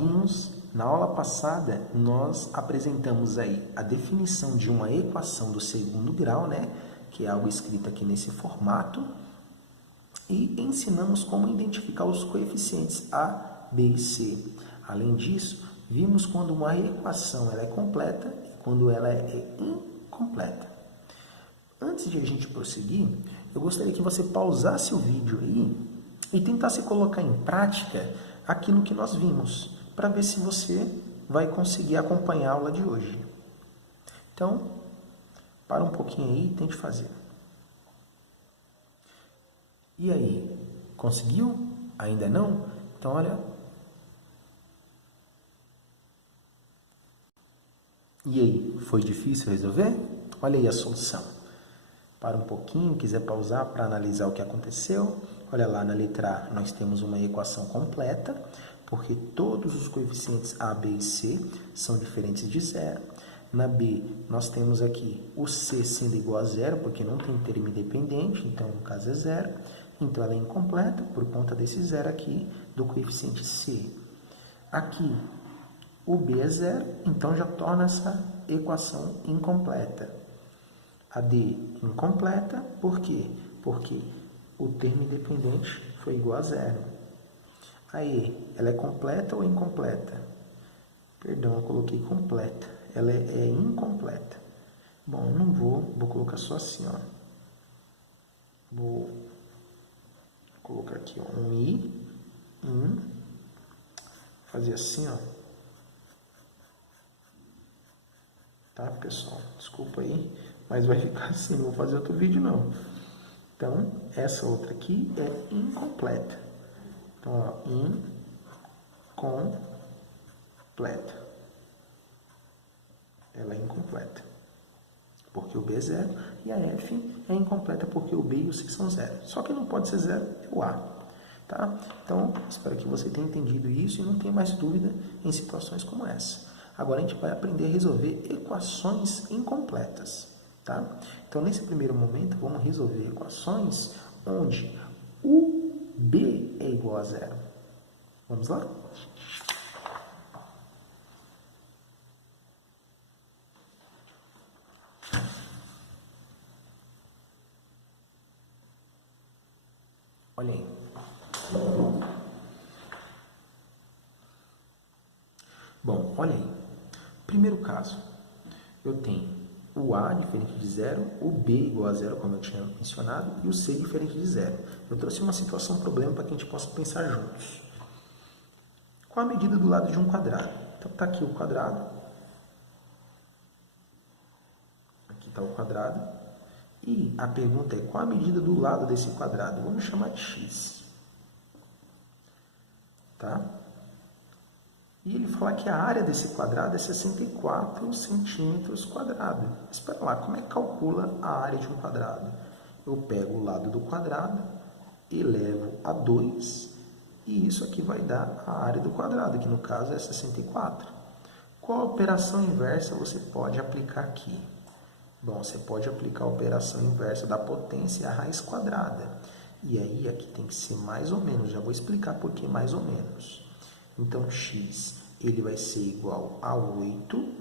amiguinhos, na aula passada nós apresentamos aí a definição de uma equação do segundo grau, né? Que é algo escrito aqui nesse formato, e ensinamos como identificar os coeficientes A, B e C. Além disso, vimos quando uma equação ela é completa e quando ela é incompleta. Antes de a gente prosseguir, eu gostaria que você pausasse o vídeo aí e tentasse colocar em prática aquilo que nós vimos, para ver se você vai conseguir acompanhar a aula de hoje. Então, para um pouquinho aí e tente fazer. E aí, conseguiu? Ainda não? Então, olha. E aí, foi difícil resolver? Olha aí a solução. Para um pouquinho, quiser pausar para analisar o que aconteceu. Olha lá, na letra A, nós temos uma equação completa, porque todos os coeficientes A, B e C são diferentes de zero. Na B, nós temos aqui o C sendo igual a zero, porque não tem termo independente, então no caso é zero. Então ela é incompleta por conta desse zero aqui do coeficiente C. Aqui, o B é zero, então já torna essa equação incompleta. A D incompleta, por quê? Porque o termo independente foi igual a zero. A E, ela é completa ou incompleta? Perdão, eu coloquei completa. Ela é incompleta. Bom, eu não vou colocar só assim, ó. Vou colocar aqui, ó, um I, fazer assim, ó. Tá, pessoal? Desculpa aí, mas vai ficar assim, não vou fazer outro vídeo, não. Então, essa outra aqui é incompleta. Então, ó, incompleta. Ela é incompleta, porque o B é zero, e a F é incompleta porque o B e o C são zero. Só que não pode ser zero é o A. Tá? Então, espero que você tenha entendido isso e não tenha mais dúvida em situações como essa. Agora a gente vai aprender a resolver equações incompletas. Tá? Então, nesse primeiro momento, vamos resolver equações onde o B é igual a zero. Vamos lá? Olha aí. Bom, olha aí. Primeiro caso, eu tenho o A diferente de zero, o B igual a zero, como eu tinha mencionado, e o C diferente de zero. Eu trouxe uma situação, um problema, para que a gente possa pensar juntos. Qual a medida do lado de um quadrado? Então, está aqui o quadrado. Aqui está o quadrado. E a pergunta é, qual a medida do lado desse quadrado? Vamos chamar de x. Tá? E ele fala que a área desse quadrado é 64 centímetros quadrados. Espera lá, como é que calcula a área de um quadrado? Eu pego o lado do quadrado, elevo a 2, e isso aqui vai dar a área do quadrado, que no caso é 64. Qual a operação inversa você pode aplicar aqui? Bom, você pode aplicar a operação inversa da potência à raiz quadrada. E aí, aqui tem que ser mais ou menos. Já vou explicar por que mais ou menos. Então, x ele vai ser igual a 8,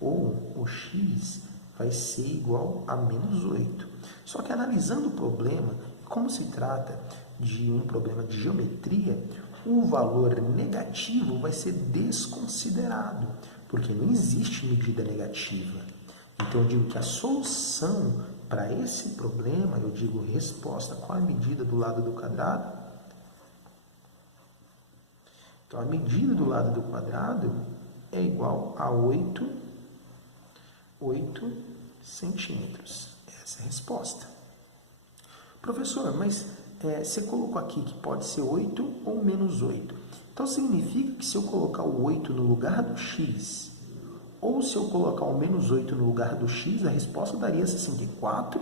ou o x vai ser igual a menos 8. Só que analisando o problema, como se trata de um problema de geometria, o valor negativo vai ser desconsiderado, porque não existe medida negativa. Então, eu digo que a solução para esse problema, eu digo resposta, qual a medida do lado do quadrado? Então, a medida do lado do quadrado é igual a 8 centímetros. Essa é a resposta. Professor, mas você colocou aqui que pode ser 8 ou menos 8. Então, significa que se eu colocar o 8 no lugar do x, ou se eu colocar o menos 8 no lugar do x, a resposta daria 64?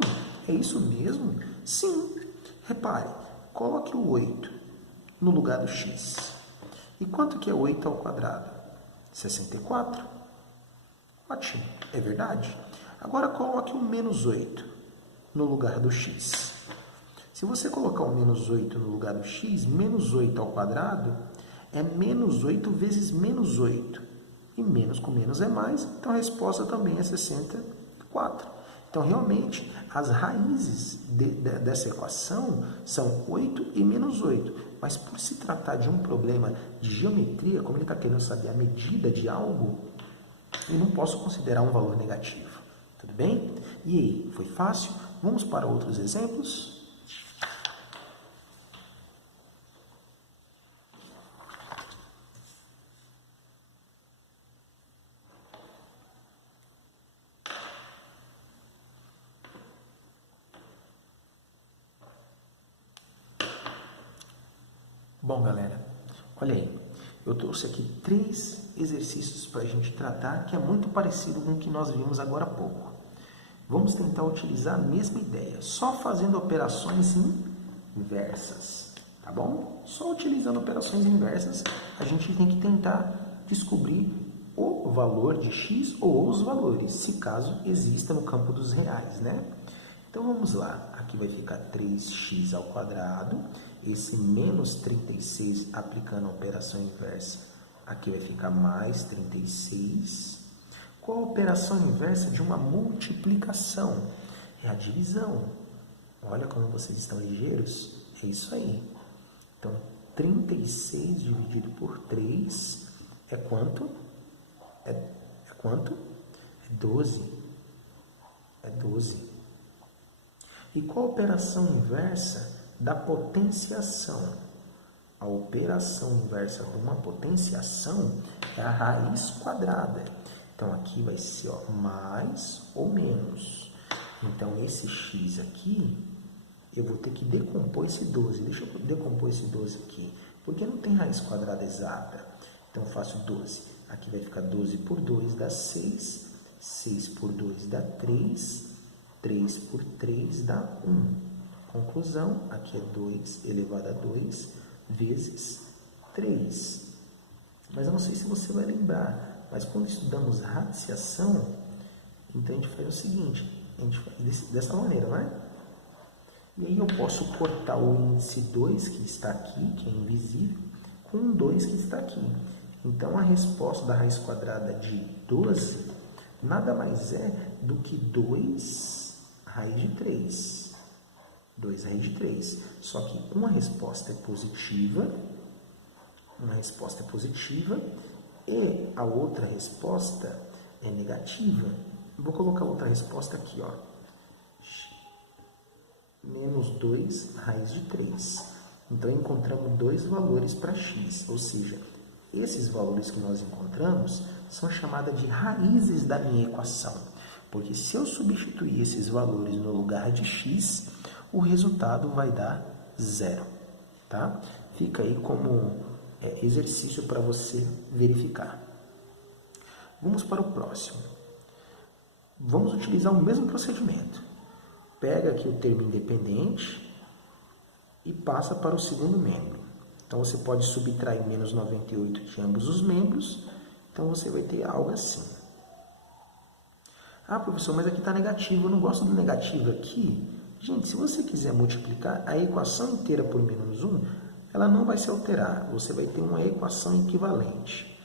É isso mesmo? Sim. Repare, coloque o 8 no lugar do x. E quanto que é 8 ao quadrado? 64. Ótimo, é verdade. Agora coloque o menos 8 no lugar do x. Se você colocar o menos 8 no lugar do x, menos 8 ao quadrado é menos 8 vezes menos 8. E menos com menos é mais, então a resposta também é 64. Então, realmente, as raízes dessa equação são 8 e menos 8. Mas por se tratar de um problema de geometria, como ele está querendo saber a medida de algo, eu não posso considerar um valor negativo. Tudo bem? E aí, foi fácil? Vamos para outros exemplos? Bom, galera, olha aí, eu trouxe aqui 3 exercícios para a gente tratar que é muito parecido com o que nós vimos agora há pouco. Vamos tentar utilizar a mesma ideia, só fazendo operações inversas, tá bom? Só utilizando operações inversas, a gente tem que tentar descobrir o valor de x ou os valores, se caso exista no campo dos reais, né? Então vamos lá, aqui vai ficar 3x ao quadrado, esse menos 36 aplicando a operação inversa, aqui vai ficar mais 36. Qual a operação inversa de uma multiplicação? É a divisão. Olha como vocês estão ligeiros, é isso aí. Então, 36 dividido por 3 é quanto? É quanto? É 12. É 12. E qual a operação inversa da potenciação? A operação inversa de uma potenciação é a raiz quadrada. Então, aqui vai ser mais ou menos. Então, esse x aqui, eu vou ter que decompor esse 12. Deixa eu decompor esse 12 aqui, porque não tem raiz quadrada exata. Então, eu faço 12. Aqui vai ficar 12 por 2 dá 6. 6 por 2 dá 3. 3 por 3 dá 1. Conclusão, aqui é 2 elevado a 2 vezes 3. Mas eu não sei se você vai lembrar, mas quando estudamos radiciação, então a gente faz o seguinte, a gente faz dessa maneira, não é? E aí eu posso cortar o índice 2, que está aqui, que é invisível, com o 2 que está aqui. Então, a resposta da raiz quadrada de 12 nada mais é do que 2 raiz de 3. 2 raiz de 3. Só que uma resposta é positiva, e a outra resposta é negativa. Vou colocar outra resposta aqui, ó. Menos 2 raiz de 3. Então, encontramos dois valores para x, ou seja, esses valores que nós encontramos são chamadas de raízes da minha equação. Porque se eu substituir esses valores no lugar de x, o resultado vai dar 0. Tá? Fica aí como exercício para você verificar. Vamos para o próximo. Vamos utilizar o mesmo procedimento. Pega aqui o termo independente e passa para o segundo membro. Então, você pode subtrair menos 98 de ambos os membros. Então, você vai ter algo assim. Ah, professor, mas aqui está negativo. Eu não gosto do negativo aqui. Gente, se você quiser multiplicar a equação inteira por menos 1, ela não vai se alterar. Você vai ter uma equação equivalente.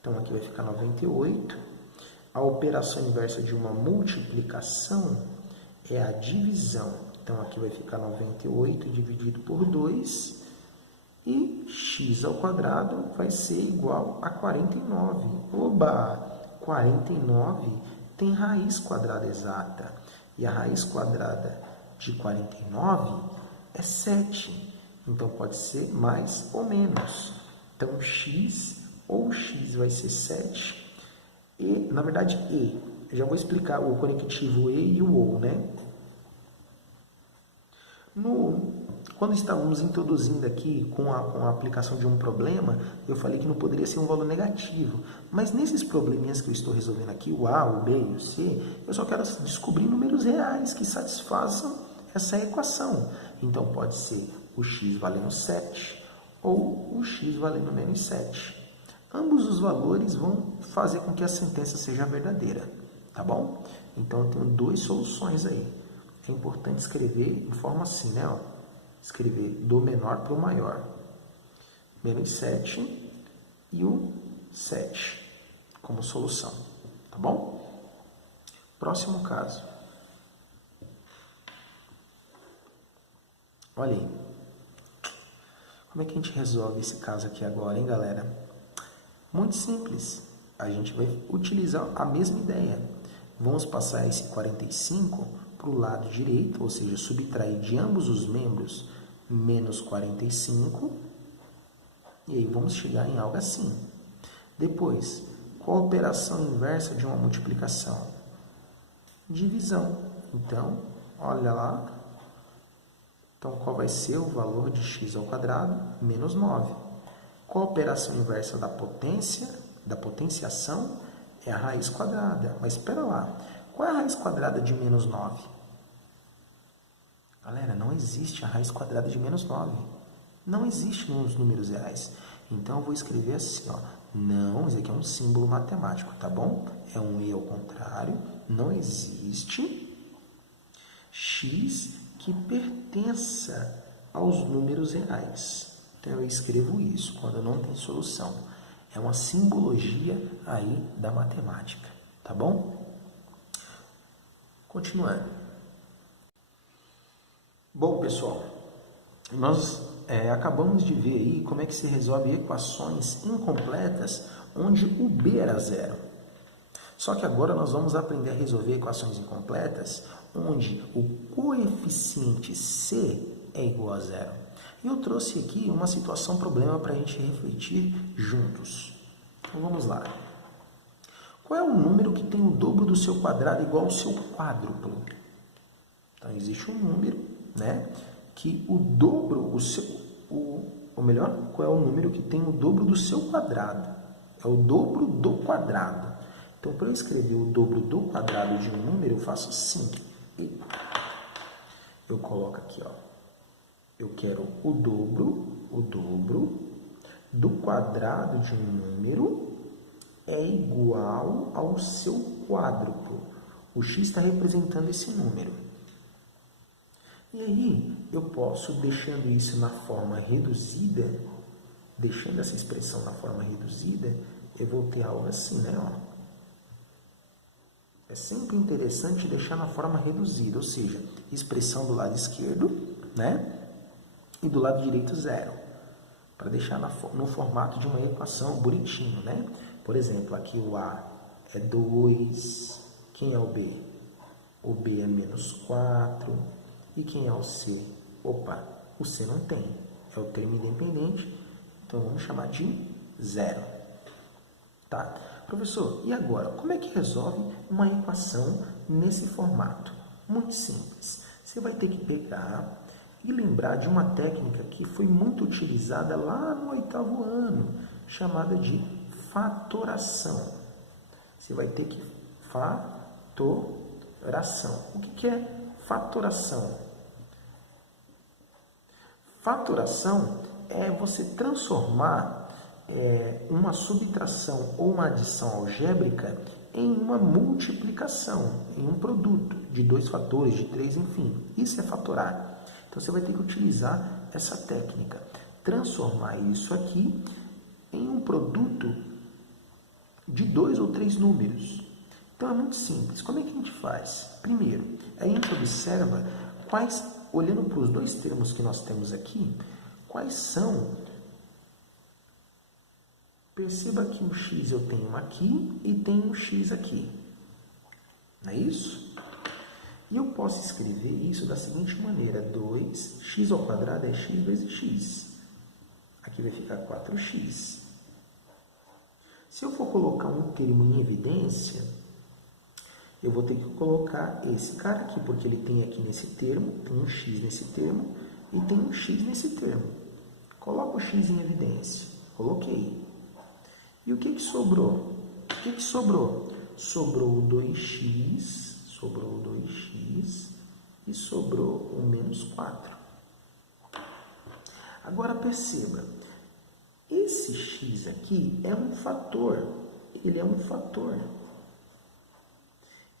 Então, aqui vai ficar 98. A operação inversa de uma multiplicação é a divisão. Então, aqui vai ficar 98 dividido por 2. E x ao quadrado vai ser igual a 49. Oba! 49 tem raiz quadrada exata. E a raiz quadrada de 49 é 7. Então, pode ser mais ou menos. Então, x ou x vai ser 7. E, na verdade, e. Eu já vou explicar o conectivo e e o ou, né? Quando estávamos introduzindo aqui com a aplicação de um problema, eu falei que não poderia ser um valor negativo. Mas nesses probleminhas que eu estou resolvendo aqui, o A, o B e o C, eu só quero descobrir números reais que satisfaçam essa equação. Então, pode ser o x valendo 7 ou o x valendo menos 7. Ambos os valores vão fazer com que a sentença seja verdadeira, tá bom? Então, eu tenho duas soluções aí. É importante escrever em forma assim, né? Ó. Escrever do menor para o maior. menos 7 e o 7 como solução, tá bom? Próximo caso. Olha aí. Como é que a gente resolve esse caso aqui agora, hein, galera? Muito simples. A gente vai utilizar a mesma ideia. Vamos passar esse 45 para o lado direito, ou seja, subtrair de ambos os membros menos 45. E aí vamos chegar em algo assim. Depois, qual a operação inversa de uma multiplicação? Divisão. Então, olha lá. Então, qual vai ser o valor de x ao quadrado? Menos 9. Qual a operação inversa da potência? Da potenciação? É a raiz quadrada. Mas espera lá. Qual é a raiz quadrada de menos 9? Galera, não existe a raiz quadrada de menos 9. Não existe nos números reais. Então, eu vou escrever assim, ó. Não, isso aqui é um símbolo matemático, tá bom? É um E ao contrário. Não existe x que pertença aos números reais. Então, eu escrevo isso quando não tem solução. É uma simbologia aí da matemática, tá bom? Continuando. Bom, pessoal, nós acabamos de ver aí como é que se resolve equações incompletas onde o b era zero. Só que agora nós vamos aprender a resolver equações incompletas onde o coeficiente c é igual a zero. E eu trouxe aqui uma situação problema para a gente refletir juntos. Então vamos lá. Qual é o número que tem o dobro do seu quadrado igual ao seu quádruplo? Então existe um número, né, que o dobro, ou melhor, qual é o número que tem o dobro do seu quadrado? É o dobro do quadrado. Então, para eu escrever o dobro do quadrado de um número, eu faço assim. Eu coloco aqui, ó. Eu quero o dobro do quadrado de um número é igual ao seu quádruplo. O x está representando esse número. E aí, eu posso, deixando isso na forma reduzida, deixando essa expressão na forma reduzida, eu vou ter algo assim, né? Ó. É sempre interessante deixar na forma reduzida, ou seja, expressão do lado esquerdo, né? E do lado direito, zero. Para deixar no formato de uma equação bonitinho, né? Por exemplo, aqui o A é 2. Quem é o B? O B é menos 4. E quem é o C? Opa, o C não tem. É o termo independente, então vamos chamar de zero. Tá? Professor, e agora? Como é que resolve uma equação nesse formato? Muito simples. Você vai ter que pegar e lembrar de uma técnica que foi muito utilizada lá no 8º ano, chamada de fatoração. Você vai ter que fatoração. O que é fatoração? Fatoração é você transformar uma subtração ou uma adição algébrica em uma multiplicação, em um produto de 2 fatores, de 3, enfim. Isso é fatorar. Então, você vai ter que utilizar essa técnica. Transformar isso aqui em um produto de 2 ou 3 números. Então, é muito simples. Como é que a gente faz? Primeiro, a gente observa olhando para os 2 termos que nós temos aqui, quais são. Perceba que o x eu tenho aqui e tenho o x aqui. Não é isso? E eu posso escrever isso da seguinte maneira. 2x ao quadrado é x vezes x. Aqui vai ficar 4x. Se eu for colocar um termo em evidência, eu vou ter que colocar esse cara aqui, porque ele tem aqui nesse termo, tem um x nesse termo e tem um x nesse termo. Coloco o x em evidência. Coloquei. E o que sobrou? O que sobrou? Sobrou o 2x, e sobrou o menos 4. Agora perceba, esse x aqui é um fator, ele é um fator.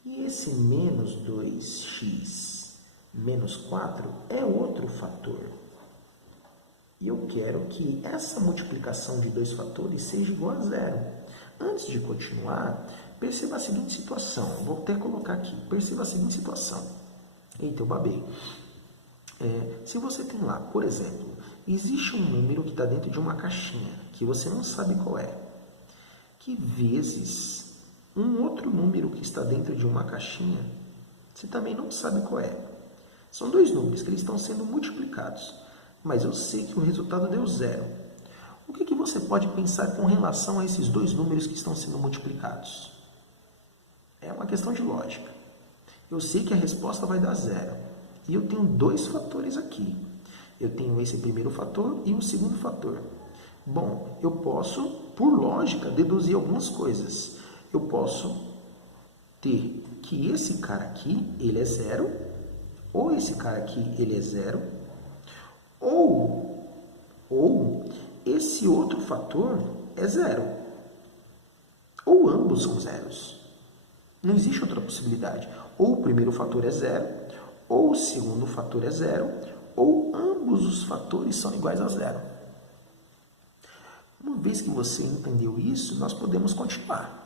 E esse menos 2x menos 4 é outro fator. E eu quero que essa multiplicação de dois fatores seja igual a zero. Antes de continuar, perceba a seguinte situação. Vou até colocar aqui. Perceba a seguinte situação. Eita, eu babei. Se você tem lá, por exemplo, existe um número que está dentro de uma caixinha, que você não sabe qual é, que vezes um outro número que está dentro de uma caixinha, você também não sabe qual é. São dois números que eles estão sendo multiplicados, mas eu sei que o resultado deu zero. O que você pode pensar com relação a esses dois números que estão sendo multiplicados? É uma questão de lógica. Eu sei que a resposta vai dar zero. E eu tenho dois fatores aqui. Eu tenho esse primeiro fator e o segundo fator. Bom, eu posso, por lógica, deduzir algumas coisas. Eu posso ter que esse cara aqui, ele é zero, ou esse cara aqui, ele é zero, ou esse outro fator é zero. Ou ambos são zeros. Não existe outra possibilidade. Ou o primeiro fator é zero, ou o segundo fator é zero, ou ambos os fatores são iguais a zero. Uma vez que você entendeu isso, nós podemos continuar.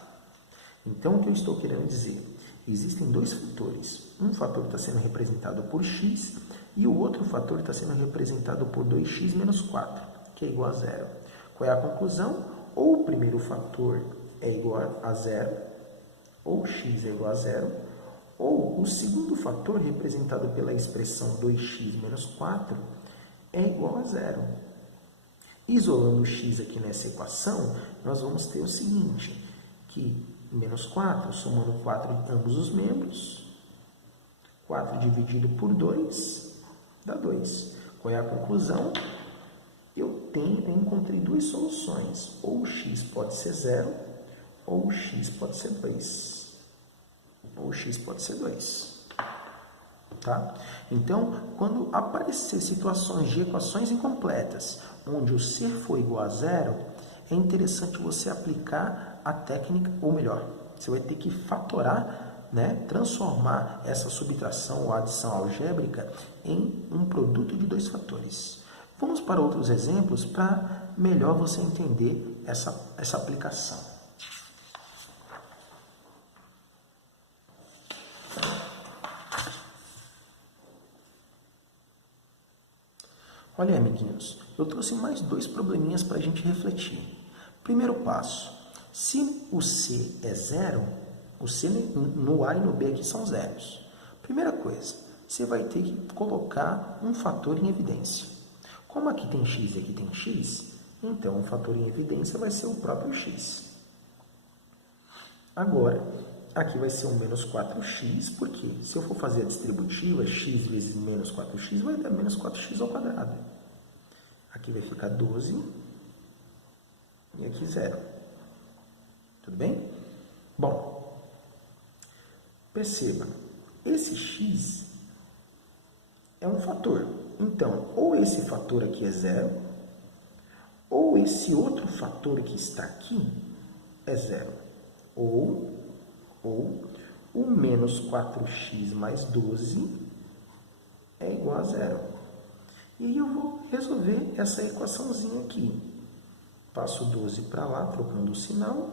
Então, o que eu estou querendo dizer? Existem dois fatores. Um fator está sendo representado por x e o outro fator está sendo representado por 2x menos 4, que é igual a zero. Qual é a conclusão? Ou o primeiro fator é igual a zero, ou x é igual a zero, ou o segundo fator, representado pela expressão 2x menos 4, é igual a zero. Isolando o x aqui nessa equação, nós vamos ter o seguinte, que menos 4, somando 4 em ambos os membros, 4 dividido por 2, dá 2. Qual é a conclusão? Eu encontrei duas soluções. Ou o x pode ser 0, ou o x pode ser 2. Ou x pode ser 2. Tá? Então, quando aparecer situações de equações incompletas, onde o ser for igual a zero, é interessante você aplicar a técnica, ou melhor, você vai ter que fatorar, transformar essa subtração ou adição algébrica em um produto de dois fatores. Vamos para outros exemplos para melhor você entender essa aplicação. Olha, amiguinhos, eu trouxe mais dois probleminhas para a gente refletir. Primeiro passo, se o C é zero, o C no A e no B aqui são zeros. Primeira coisa, você vai ter que colocar um fator em evidência. Como aqui tem x e aqui tem x, então o fator em evidência vai ser o próprio x. Agora, aqui vai ser um menos 4x, porque se eu for fazer a distributiva, x vezes menos 4x vai dar menos 4x ao quadrado. Aqui vai ficar 12 e aqui 0. Tudo bem? Bom, perceba, esse x é um fator. Então, ou esse fator aqui é 0, ou esse outro fator que está aqui é 0. Ou o menos 4x mais 12 é igual a 0. E aí eu vou resolver essa equaçãozinha aqui. Passo 12 para lá, trocando o sinal.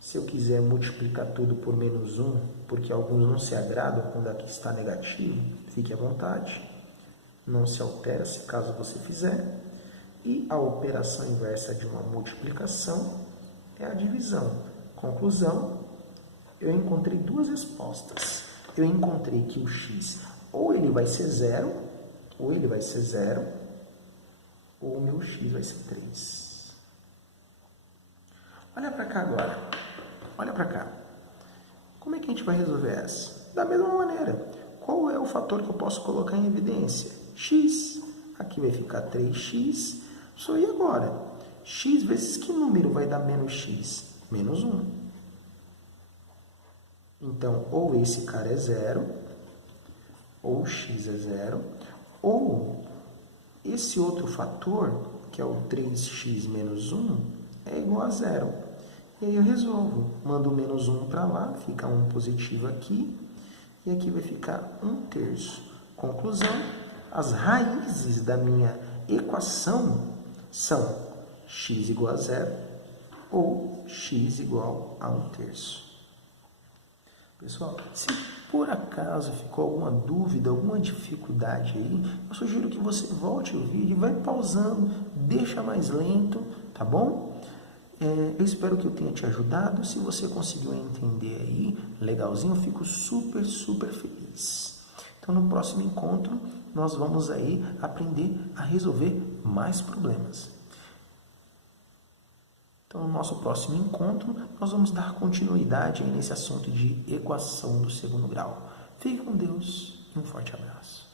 Se eu quiser multiplicar tudo por menos 1, porque alguns não se agradam quando aqui está negativo, fique à vontade. Não se altera se caso você fizer. E a operação inversa de uma multiplicação é a divisão. Conclusão, eu encontrei duas respostas. Eu encontrei que o x ou ele vai ser 0, ou o meu x vai ser 3. Olha para cá agora. Olha para cá. Como é que a gente vai resolver essa? Da mesma maneira. Qual é o fator que eu posso colocar em evidência? X. Aqui vai ficar 3x. Só e agora? X vezes que número vai dar menos x? Menos 1. Então, ou esse cara é 0, ou x é 0, ou esse outro fator, que é o 3x menos 1, é igual a 0. E aí eu resolvo. Mando o menos 1 para lá, fica 1 positivo aqui, e aqui vai ficar 1/3. Conclusão, As raízes da minha equação são x igual a 0 ou x igual a 1/3. Pessoal, se por acaso ficou alguma dúvida, alguma dificuldade aí, eu sugiro que você volte o vídeo, vai pausando, deixa mais lento, tá bom? Eu espero que eu tenha te ajudado. Se você conseguiu entender aí, legalzinho, eu fico super, super feliz. Então, no próximo encontro, nós vamos aí aprender a resolver mais problemas. Então, no nosso próximo encontro, nós vamos dar continuidade aí nesse assunto de equação do segundo grau. Fique com Deus e um forte abraço.